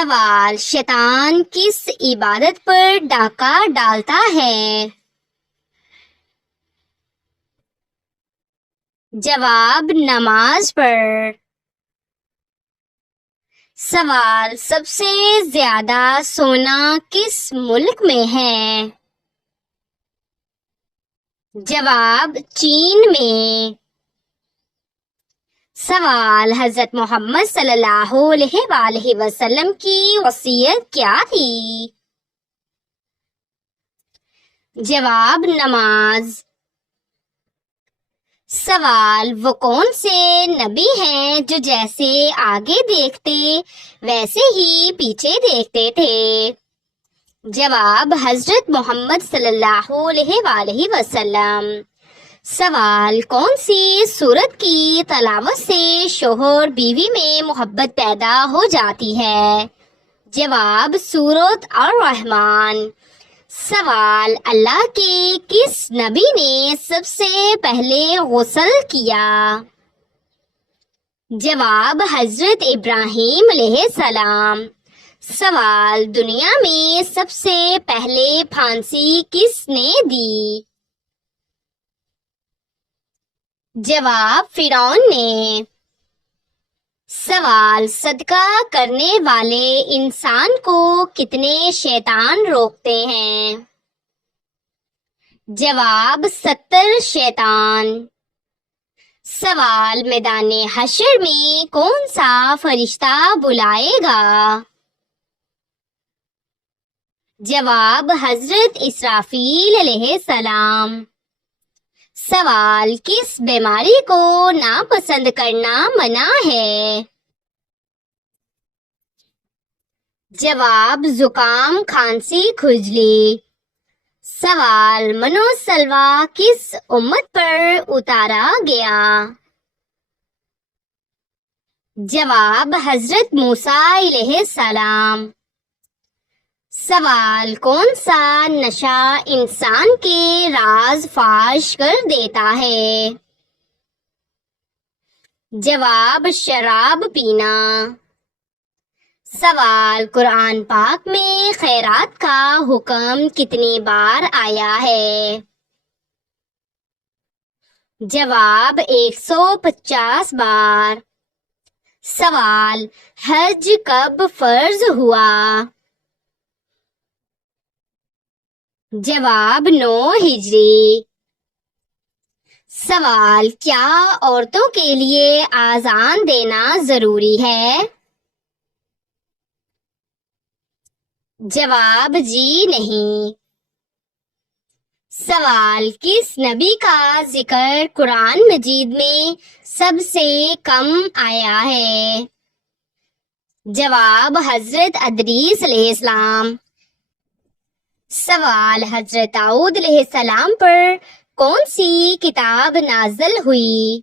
سوال: شیطان کس عبادت پر ڈاکہ ڈالتا ہے؟ جواب: نماز پر۔ سوال: سب سے زیادہ سونا کس ملک میں ہے؟ جواب: چین میں۔ سوال: حضرت محمد صلی اللہ علیہ وآلہ وسلم کی وصیت کیا تھی؟ جواب: نماز۔ سوال: وہ کون سے نبی ہیں جو جیسے آگے دیکھتے ویسے ہی پیچھے دیکھتے تھے؟ جواب: حضرت محمد صلی اللہ علیہ وآلہ وسلم۔ سوال: کون سی سورت کی تلاوت سے شوہر بیوی میں محبت پیدا ہو جاتی ہے؟ جواب: سورۃ الرحمن۔ سوال: اللہ کے کس نبی نے سب سے پہلے غسل کیا؟ جواب: حضرت ابراہیم علیہ السلام۔ سوال: دنیا میں سب سے پہلے پھانسی کس نے دی؟ جواب: فرعون نے۔ سوال: صدقہ کرنے والے انسان کو کتنے شیطان روکتے ہیں؟ جواب: 70 شیطان۔ سوال: میدان حشر میں کون سا فرشتہ بلائے گا؟ جواب: حضرت اسرافیل علیہ السلام۔ سوال: کس بیماری کو ناپسند کرنا منع ہے؟ جواب: زکام، کھانسی، کھجلی۔ سوال: من و سلویٰ کس امت پر اتارا گیا؟ جواب: حضرت موسیٰ علیہ السلام۔ سوال: کون سا نشہ انسان کے راز فاش کر دیتا ہے؟ جواب: شراب پینا۔ سوال: قرآن پاک میں خیرات کا حکم کتنی بار آیا ہے؟ جواب: 150 بار۔ سوال: حج کب فرض ہوا؟ جواب: 9 ہجری۔ سوال: کیا عورتوں کے لیے اذان دینا ضروری ہے؟ جواب: جی نہیں۔ سوال: کس نبی کا ذکر قرآن مجید میں سب سے کم آیا ہے؟ جواب: حضرت ادریس علیہ السلام۔ سوال: حضرت داؤد علیہ السلام پر کون سی کتاب نازل ہوئی؟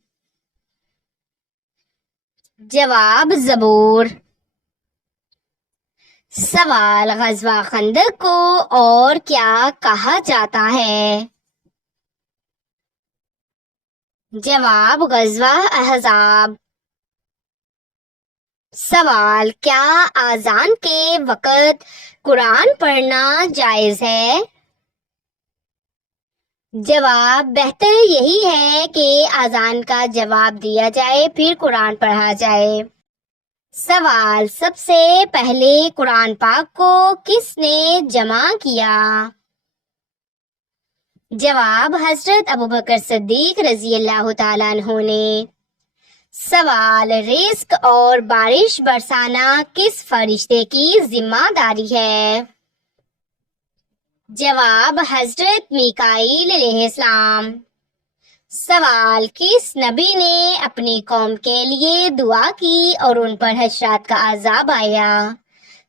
جواب: زبور۔ سوال: غزوہ خندق کو اور کیا کہا جاتا ہے؟ جواب: غزوہ احزاب۔ سوال: کیا اذان کے وقت قرآن پڑھنا جائز ہے؟ جواب: بہتر یہی ہے کہ اذان کا جواب دیا جائے پھر قرآن پڑھا جائے۔ سوال: سب سے پہلے قرآن پاک کو کس نے جمع کیا؟ جواب: حضرت ابوبکر صدیق رضی اللہ تعالیٰ عنہ نے۔ سوال: رزق اور بارش برسانا کس فرشتے کی ذمہ داری ہے؟ جواب: حضرت میکائیل علیہ السلام۔ سوال: کس نبی نے اپنی قوم کے لیے دعا کی اور ان پر حشرات کا عذاب آیا؟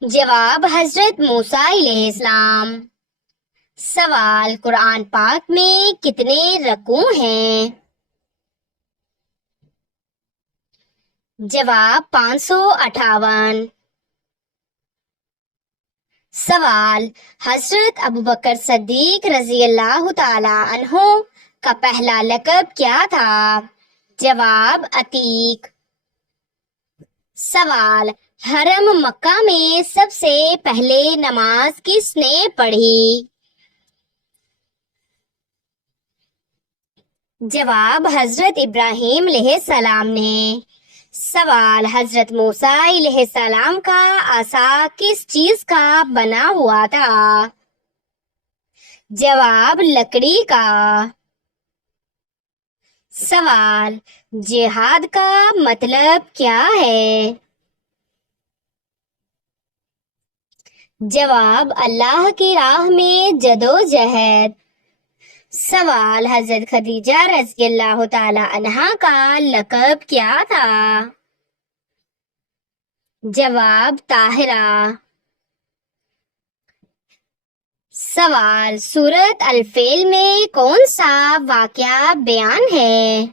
جواب: حضرت موسیٰ علیہ السلام۔ سوال: قرآن پاک میں کتنے رکوع ہیں؟ جواب: 558۔ سوال: حضرت ابوبکر صدیق رضی اللہ تعالی عنہ کا پہلا لقب کیا تھا؟ جواب: عتیق۔ سوال: حرم مکہ میں سب سے پہلے نماز کس نے پڑھی؟ جواب حضرت ابراہیم علیہ السلام نے۔ سوال، حضرت موسیٰ علیہ السلام کا عصا کس چیز کا بنا ہوا تھا؟ جواب لکڑی کا۔ سوال، جہاد کا مطلب کیا ہے؟ جواب اللہ کی راہ میں جدوجہد۔ سوال، حضرت خدیجہ رضی اللہ تعالی عنہا کا لقب کیا تھا؟ جواب طاہرہ۔ سوال، سورۃ الفیل میں کون سا واقعہ بیان ہے؟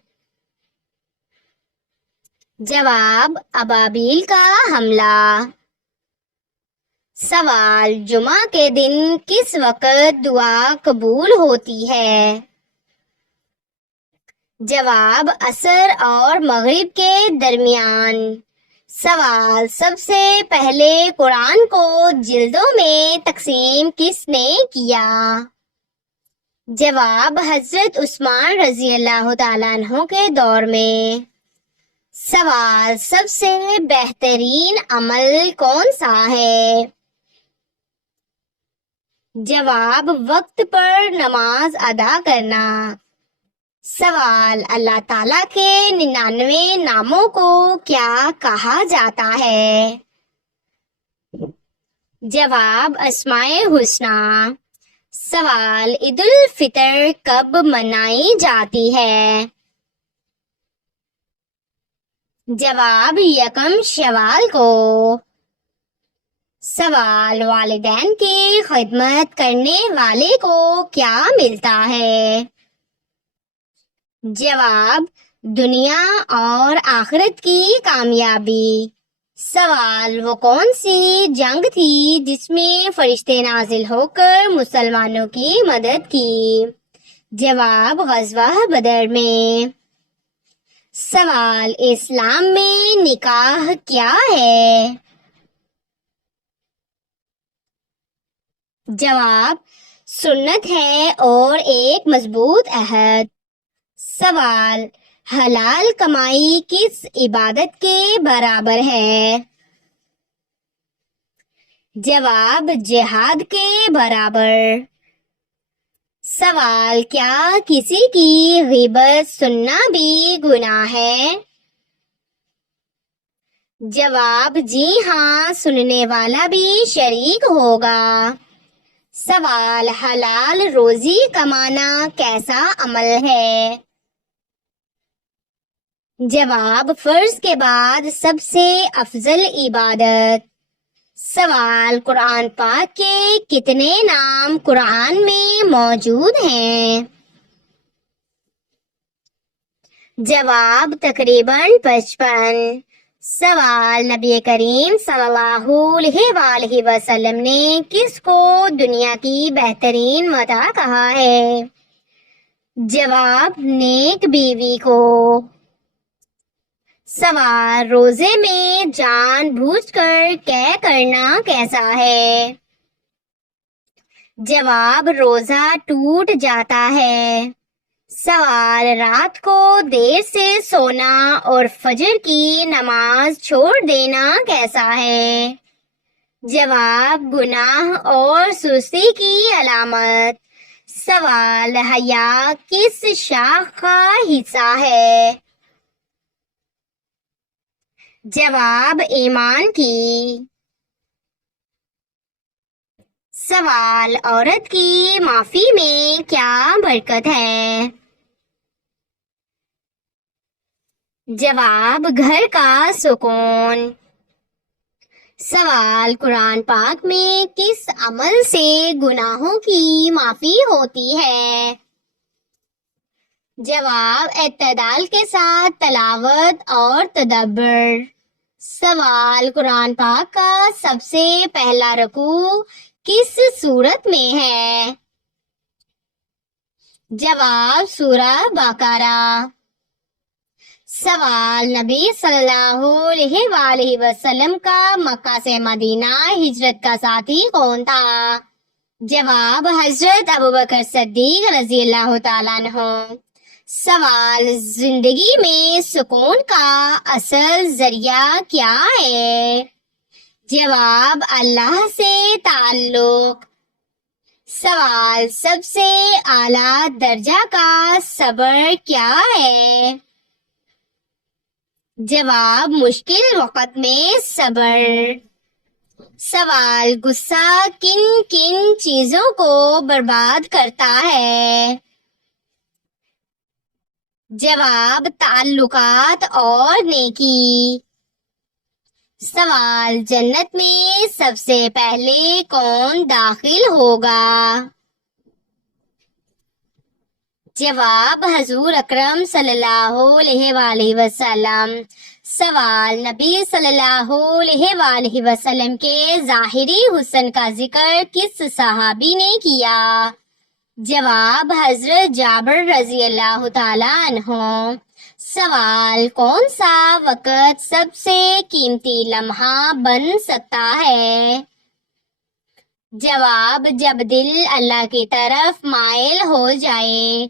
جواب ابابیل کا حملہ۔ سوال، جمعہ کے دن کس وقت دعا قبول ہوتی ہے؟ جواب عصر اور مغرب کے درمیان۔ سوال، سب سے پہلے قرآن کو جلدوں میں تقسیم کس نے کیا؟ جواب حضرت عثمان رضی اللہ تعالیٰ عنہ کے دور میں۔ سوال، سب سے بہترین عمل کون سا ہے؟ جواب وقت پر نماز ادا کرنا۔ سوال، اللہ تعالیٰ کے 99 ناموں کو کیا کہا جاتا ہے؟ جواب اسماء الحسنی۔ سوال، عید الفطر کب منائی جاتی ہے؟ جواب یکم شوال کو۔ سوال، والدین کی خدمت کرنے والے کو کیا ملتا ہے؟ جواب دنیا اور آخرت کی کامیابی۔ سوال، وہ کون سی جنگ تھی جس میں فرشتے نازل ہو کر مسلمانوں کی مدد کی؟ جواب غزوہ بدر میں۔ سوال، اسلام میں نکاح کیا ہے؟ جواب سنت ہے اور ایک مضبوط عہد۔ سوال، حلال کمائی کس عبادت کے برابر ہے؟ جواب جہاد کے برابر۔ سوال، کیا کسی کی غیبت سننا بھی گناہ ہے؟ جواب جی ہاں، سننے والا بھی شریک ہوگا۔ سوال، حلال روزی کمانا کیسا عمل ہے؟ جواب فرض کے بعد سب سے افضل عبادت۔ سوال، قرآن پاک کے کتنے نام قرآن میں موجود ہیں؟ جواب تقریباً 55۔ سوال، نبی کریم صلی اللہ علیہ وآلہ وسلم نے کس کو دنیا کی بہترین متاع کہا ہے؟ جواب نیک بیوی کو۔ سوال، روزے میں جان بوجھ کر قے کرنا کیسا ہے؟ جواب روزہ ٹوٹ جاتا ہے۔ سوال، رات کو دیر سے سونا اور فجر کی نماز چھوڑ دینا کیسا ہے؟ جواب گناہ اور سستی کی علامت۔ سوال، حیا کس شاخ کا حصہ ہے؟ جواب ایمان کی۔ سوال، عورت کی معافی میں کیا برکت ہے؟ جواب گھر کا سکون۔ سوال، قرآن پاک میں کس عمل سے گناہوں کی معافی ہوتی ہے؟ جواب اعتدال کے ساتھ تلاوت اور تدبر۔ سوال، قرآن پاک کا سب سے پہلا رکوع کس سورت میں ہے؟ جواب سورہ بقرہ۔ سوال: نبی صلی اللہ علیہ وآلہ وسلم کا مکہ سے مدینہ ہجرت کا ساتھی کون تھا؟ جواب: حضرت ابوبکر صدیق رضی اللہ تعالیٰ عنہ۔ سوال: زندگی میں سکون کا اصل ذریعہ کیا ہے؟ جواب: اللہ سے تعلق۔ سوال: سب سے اعلیٰ درجہ کا صبر کیا ہے؟ جواب: مشکل وقت میں صبر۔ سوال: غصہ کن کن چیزوں کو برباد کرتا ہے؟ جواب: تعلقات اور نیکی۔ سوال: جنت میں سب سے پہلے کون داخل ہوگا؟ جواب: حضور اکرم صلی اللہ علیہ وآلہ وسلم۔ سوال: نبی صلی اللہ علیہ وآلہ وسلم کے ظاہری حسن کا ذکر کس صحابی نے کیا؟ جواب: حضرت جابر رضی اللہ تعالیٰ عنہ۔ سوال: کون سا وقت سب سے قیمتی لمحہ بن سکتا ہے؟ جواب: جب دل اللہ کی طرف مائل ہو جائے۔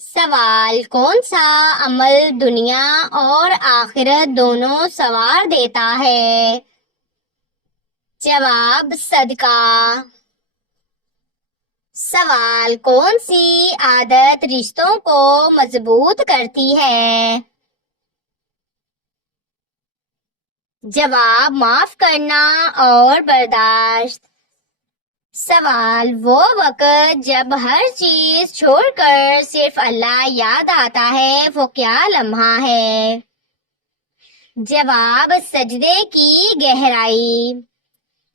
سوال: کون سا عمل دنیا اور آخرت دونوں سنوار دیتا ہے؟ جواب: صدقہ۔ سوال: کون سی عادت رشتوں کو مضبوط کرتی ہے؟ جواب: معاف کرنا اور برداشت۔ سوال: وہ وقت جب ہر چیز چھوڑ کر صرف اللہ یاد آتا ہے، وہ کیا لمحہ ہے؟ جواب: سجدے کی گہرائی۔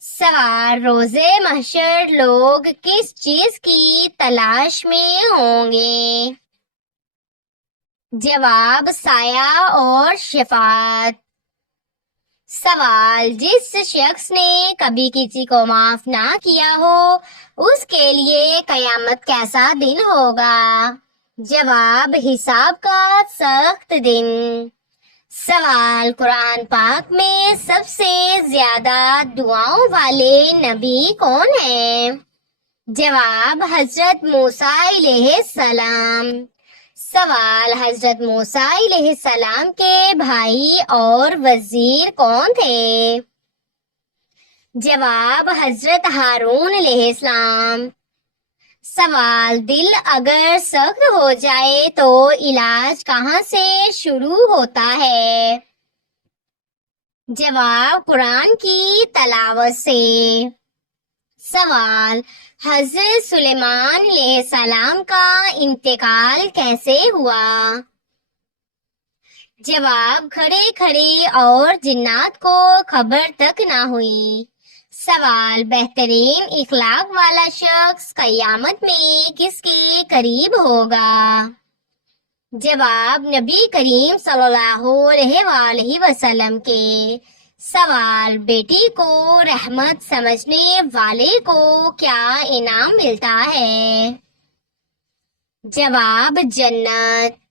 سوال: روز محشر لوگ کس چیز کی تلاش میں ہوں گے؟ جواب: سایہ اور شفاعت۔ سوال: جس شخص نے کبھی کسی کو معاف نہ کیا ہو، اس کے لیے قیامت کیسا دن ہوگا؟ جواب: حساب کا سخت دن۔ سوال: قرآن پاک میں سب سے زیادہ دعاؤں والے نبی کون ہیں؟ جواب: حضرت موسیٰ علیہ السلام۔ سوال: حضرت موسیٰ علیہ السلام کے بھائی اور وزیر کون تھے؟ جواب: حضرت ہارون علیہ السلام۔ سوال: دل اگر سخت ہو جائے تو علاج کہاں سے شروع ہوتا ہے؟ جواب: قرآن کی تلاوت سے۔ سوال: حضرت سلیمان علیہ السلام کا انتقال کیسے ہوا؟ جواب: کھڑے کھڑے اور جنات کو خبر تک نہ ہوئی۔ سوال: بہترین اخلاق والا شخص قیامت میں کس کے قریب ہوگا؟ جواب: نبی کریم صلی اللہ علیہ وآلہ وسلم کے۔ سوال: بیٹی کو رحمت سمجھنے والے کو کیا انعام ملتا ہے؟ جواب: جنت۔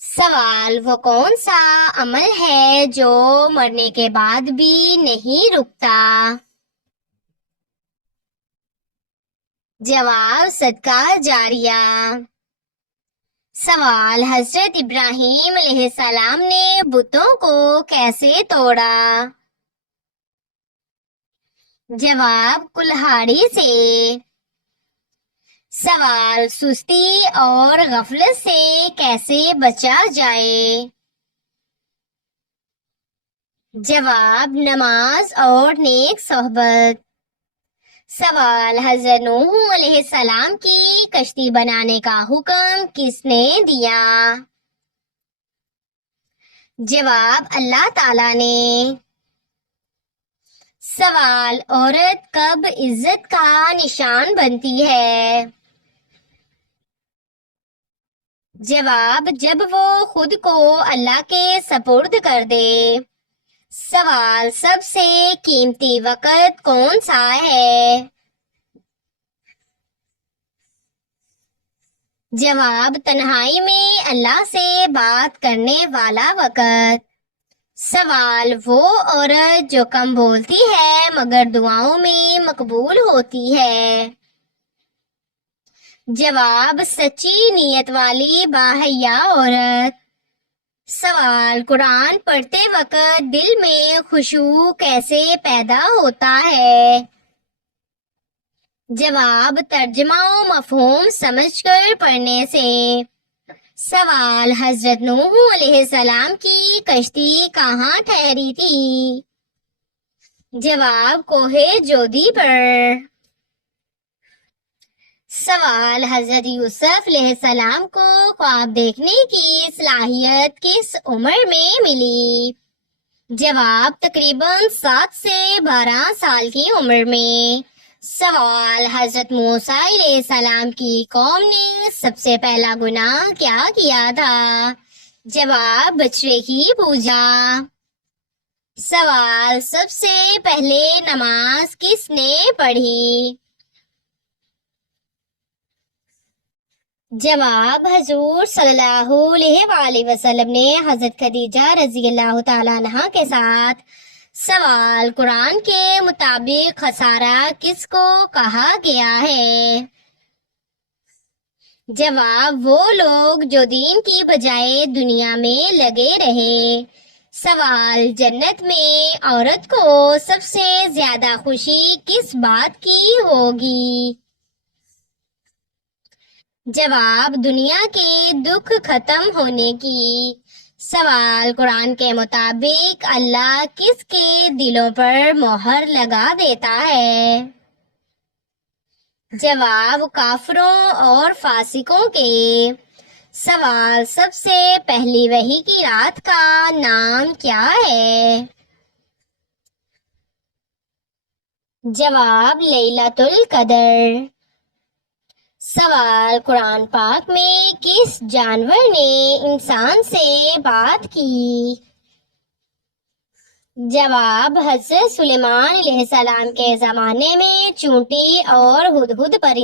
سوال: وہ کون سا عمل ہے جو مرنے کے بعد بھی نہیں رکتا؟ جواب: صدقہ جاریہ۔ سوال: حضرت ابراہیم علیہ السلام نے بتوں کو کیسے توڑا؟ جواب: کلہاڑی سے۔ سوال: سستی اور غفلت سے کیسے بچا جائے؟ جواب: نماز اور نیک صحبت۔ سوال: حضرت نوح علیہ السلام کی کشتی بنانے کا حکم کس نے دیا؟ جواب: اللہ تعالیٰ نے۔ سوال: عورت کب عزت کا نشان بنتی ہے؟ جواب: جب وہ خود کو اللہ کے سپرد کر دے۔ سوال: سب سے قیمتی وقت کون سا ہے؟ جواب: تنہائی میں اللہ سے بات کرنے والا وقت۔ سوال: وہ عورت جو کم بولتی ہے مگر دعاؤں میں مقبول ہوتی ہے۔ جواب: سچی نیت والی باحیا عورت۔ سوال: قرآن پڑھتے وقت دل میں خشوع کیسے پیدا ہوتا ہے؟ جواب: ترجمہ و مفہوم سمجھ کر پڑھنے سے۔ سوال: حضرت نوح علیہ السلام کی کشتی کہاں ٹھہری تھی؟ جواب: کوہ جودی پر۔ سوال: حضرت یوسف علیہ السلام کو خواب دیکھنے کی صلاحیت کس عمر میں ملی؟ جواب: تقریباً 7 سے 12 سال کی عمر میں۔ سوال: حضرت موسیٰ علیہ السلام کی قوم نے سب سے پہلا گناہ کیا کیا تھا؟ جواب: بچڑے کی پوجا۔ سوال: سب سے پہلے نماز کس نے پڑھی؟ جواب: حضور صلی اللہ علیہ وآلہ وسلم نے حضرت خدیجہ رضی اللہ تعالیٰ عنہا کے ساتھ۔ سوال: قرآن کے مطابق خسارہ کس کو کہا گیا ہے؟ جواب: وہ لوگ جو دین کی بجائے دنیا میں لگے رہے۔ سوال: جنت میں عورت کو سب سے زیادہ خوشی کس بات کی ہوگی؟ جواب: دنیا کے دکھ ختم ہونے کی۔ سوال: قرآن کے مطابق اللہ کس کے دلوں پر مہر لگا دیتا ہے؟ جواب: کافروں اور فاسقوں کے۔ سوال: سب سے پہلی وحی کی رات کا نام کیا ہے؟ جواب: لیلۃ القدر۔ سوال: قرآن پاک میں کس جانور نے انسان سے بات کی؟ جواب: حضرت سلیمان علیہ السلام کے زمانے میں چونٹی اور ہدہد پرندے